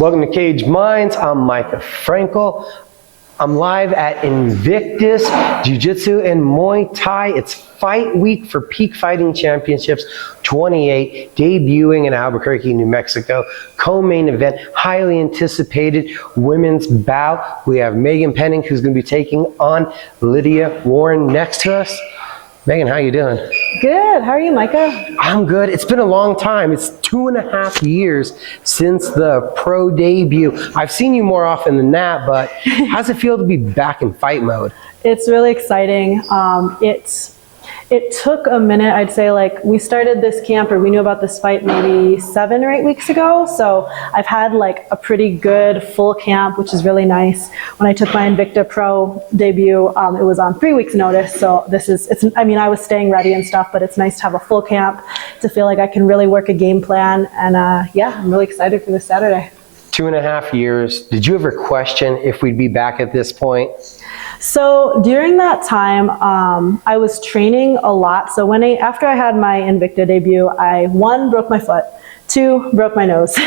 Welcome to Cage Minds. I'm Mika Frankl. I'm live at Invictus, Jiu-Jitsu and Muay Thai. It's fight week for Peak Fighting Championships 28, debuting in Albuquerque, New Mexico. Co-main event, highly anticipated women's bout. We have Meaghan Penning, who's going to be taking on Lydia Warren next to us. Meaghan, how you doing? Good. How are you, Mika? I'm good. It's been a long time. It's 2.5 years since the pro debut. I've seen you more often than that, but how's it feel to be back in fight mode? It's really exciting. It took a minute. I'd say like we started this camp, or we knew about this fight maybe 7 or 8 weeks ago. So I've had like a pretty good full camp, which is really nice. When I took my Invicta Pro debut, it was on 3 weeks notice. So I was staying ready and stuff, but it's nice to have a full camp to feel like I can really work a game plan. And yeah, I'm really excited for this Saturday. 2.5 years. Did you ever question if we'd be back at this point? So during that time, I was training a lot. So after I had my Invicta debut, I 1, broke my foot, 2, broke my nose,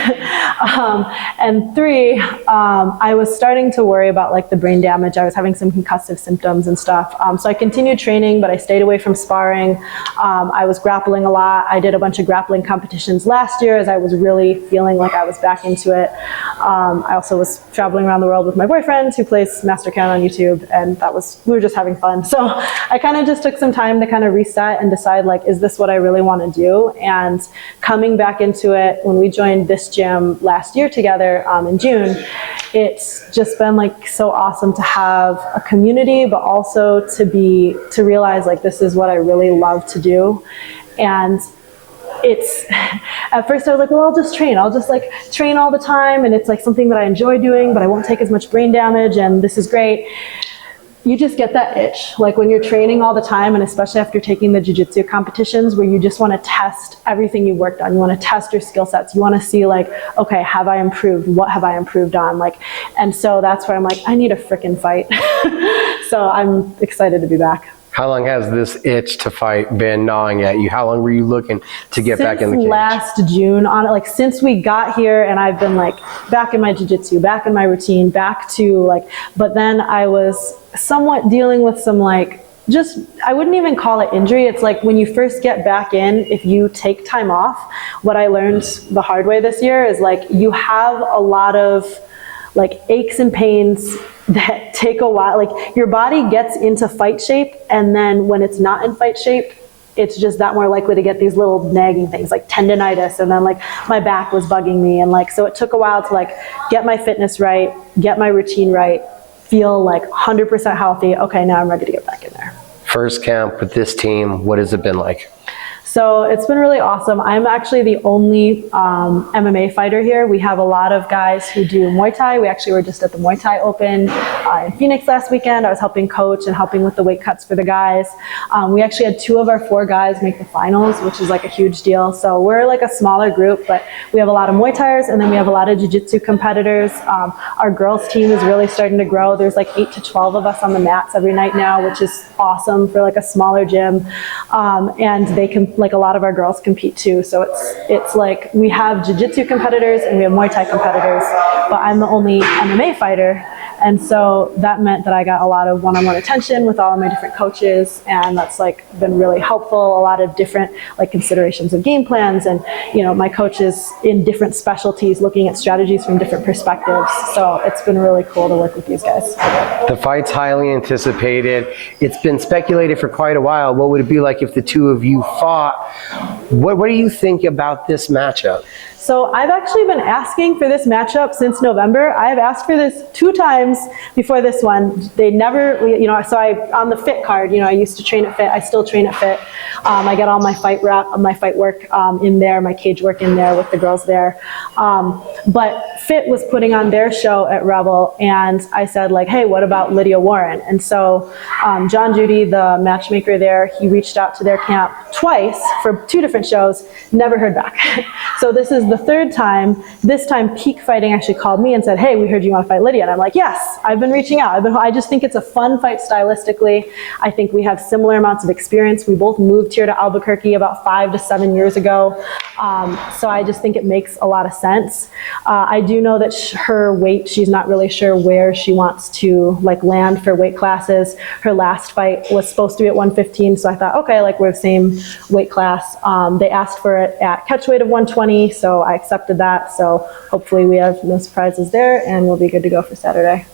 and 3, I was starting to worry about like the brain damage. I was having some concussive symptoms and stuff. So I continued training, but I stayed away from sparring. I was grappling a lot. I did a bunch of grappling competitions last year as I was really feeling like I was back into it. I also was traveling around the world with my boyfriend, who plays Master Can on YouTube, and we were just having fun. So I kind of just took some time to kind of reset and decide like, is this what I really want to do? And coming back into it when we joined this gym last year together in June, it's just been like so awesome to have a community, but also to realize like this is what I really love to do. And at first I was like, well, I'll just train like train all the time, and it's like something that I enjoy doing, but I won't take as much brain damage, and this is great. You just get that itch, like when you're training all the time, and especially after taking the jiu-jitsu competitions, where you just want to test everything you worked on. You want to test your skill sets. You want to see like, okay, have I improved? What have I improved on? Like, and so that's where I'm like, I need a frickin' fight. So I'm excited to be back. How long has this itch to fight been gnawing at you? How long were you looking to get back in the cage? Since last June, since we got here, and I've been like back in my jiu-jitsu, back in my routine, back to like, but then I was somewhat dealing with some like, I wouldn't even call it injury. It's like when you first get back in, if you take time off, what I learned the hard way this year is like, you have a lot of like aches and pains that take a while. Like your body gets into fight shape, and then when it's not in fight shape, it's just that more likely to get these little nagging things like tendonitis, and then like my back was bugging me, and like so it took a while to like get my fitness right, get my routine right, feel like 100% healthy. Okay, now I'm ready to get back in there. First camp with this team, what has it been like? So it's been really awesome. I'm actually the only MMA fighter here. We have a lot of guys who do Muay Thai. We actually were just at the Muay Thai Open in Phoenix last weekend. I was helping coach and helping with the weight cuts for the guys. We actually had 2 of our 4 guys make the finals, which is like a huge deal. So we're like a smaller group, but we have a lot of Muay Thaiers, and then we have a lot of Jiu-Jitsu competitors. Our girls team is really starting to grow. There's like 8 to 12 of us on the mats every night now, which is awesome for like a smaller gym. And they can, like a lot of our girls compete too. So it's like we have jiu-jitsu competitors and we have Muay Thai competitors, but I'm the only MMA fighter. And so that meant that I got a lot of one-on-one attention with all of my different coaches, and that's like been really helpful. A lot of different like considerations of game plans, and you know, my coaches in different specialties looking at strategies from different perspectives. So it's been really cool to work with these guys. The fight's highly anticipated. It's been speculated for quite a while. What would it be like if the 2 of you fought? What do you think about this matchup? So I've actually been asking for this matchup since November. I've asked for this 2 times before this one. They never, you know, so on the Fit card, you know, I used to train at Fit. I still train at Fit. I get all my fight work in there, my cage work in there with the girls there. But Fit was putting on their show at Rebel, and I said like, hey, what about Lydia Warren? And so John Judy, the matchmaker there, he reached out to their camp twice for 2 different shows, never heard back. So this is is the third time. This time Peak Fighting actually called me and said, hey, we heard you want to fight Lydia. And I'm like, yes, I've been reaching out. I just think it's a fun fight stylistically. I think we have similar amounts of experience. We both moved here to Albuquerque about 5 to 7 years ago. So I just think it makes a lot of sense. I do know that her weight, she's not really sure where she wants to like land for weight classes. Her last fight was supposed to be at 115, so I thought, okay, like we're the same weight class. They asked for it at catch weight of 120, so I accepted that. So hopefully we have no surprises there, and we'll be good to go for Saturday.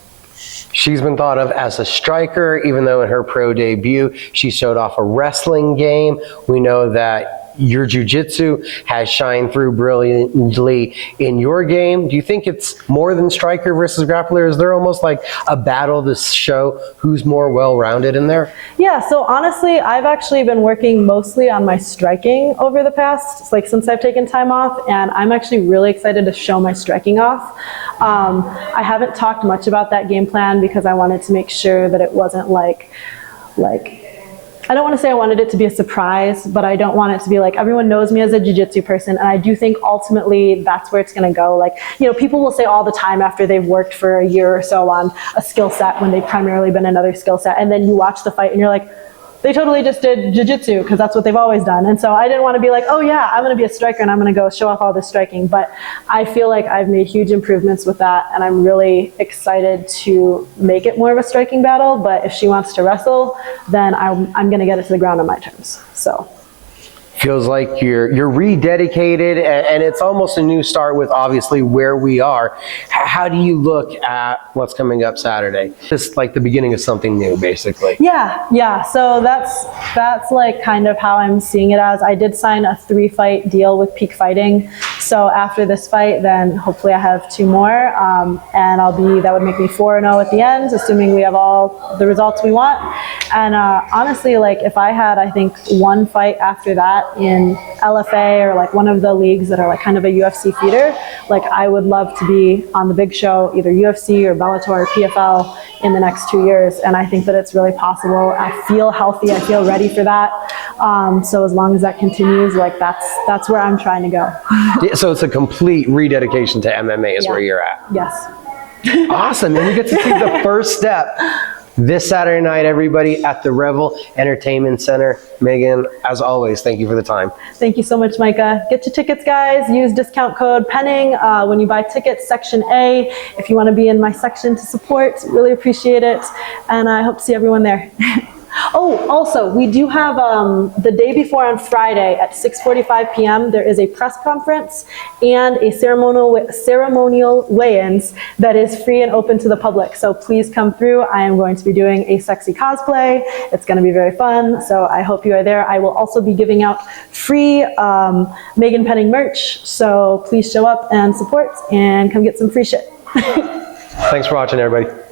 She's been thought of as a striker, even though in her pro debut, she showed off a wrestling game. We know that your jiu-jitsu has shined through brilliantly in your game. Do you think it's more than striker versus grappler? Is there almost like a battle to show who's more well-rounded in there? Yeah, so honestly, I've actually been working mostly on my striking over the past, like since I've taken time off, and I'm actually really excited to show my striking off. I haven't talked much about that game plan because I wanted to make sure that it wasn't like I don't want to say I wanted it to be a surprise, but I don't want it to be like everyone knows me as a jiu-jitsu person, and I do think ultimately that's where it's going to go. Like, you know, people will say all the time after they've worked for a year or so on a skill set when they've primarily been another skill set, and then you watch the fight and you're like, they totally just did jiu-jitsu because that's what they've always done. And so I didn't want to be like, oh yeah, I'm going to be a striker and I'm going to go show off all this striking. But I feel like I've made huge improvements with that, and I'm really excited to make it more of a striking battle. But if she wants to wrestle, then I'm going to get it to the ground on my terms. So. Feels like you're rededicated, and it's almost a new start with obviously where we are. How do you look at what's coming up Saturday? Just like the beginning of something new, basically. Yeah. So that's like kind of how I'm seeing it as. I did sign a 3-fight deal with Peak Fighting. So after this fight, then hopefully I have 2 more, and that would make me 4-0 at the end, assuming we have all the results we want. And honestly, like if I had, I think 1 fight after that in LFA or like one of the leagues that are like kind of a UFC feeder, like I would love to be on the big show, either UFC or Bellator or PFL in the next 2 years. And I think that it's really possible. I feel healthy. I feel ready for that. So as long as that continues, like that's where I'm trying to go. So it's a complete rededication to MMA is where you're at. Yes. Awesome. And we get to see the first step this Saturday night, everybody, at the Revel Entertainment Center. Meaghan, as always, thank you for the time. Thank you so much, Micah. Get your tickets, guys. Use discount code Penning when you buy tickets, Section A. If you want to be in my section to support, really appreciate it. And I hope to see everyone there. Oh, also, we do have the day before on Friday at 6:45 p.m. there is a press conference and a ceremonial weigh-ins that is free and open to the public. So please come through. I am going to be doing a sexy cosplay. It's going to be very fun. So I hope you are there. I will also be giving out free Meaghan Penning merch. So please show up and support and come get some free shit. Thanks for watching, everybody.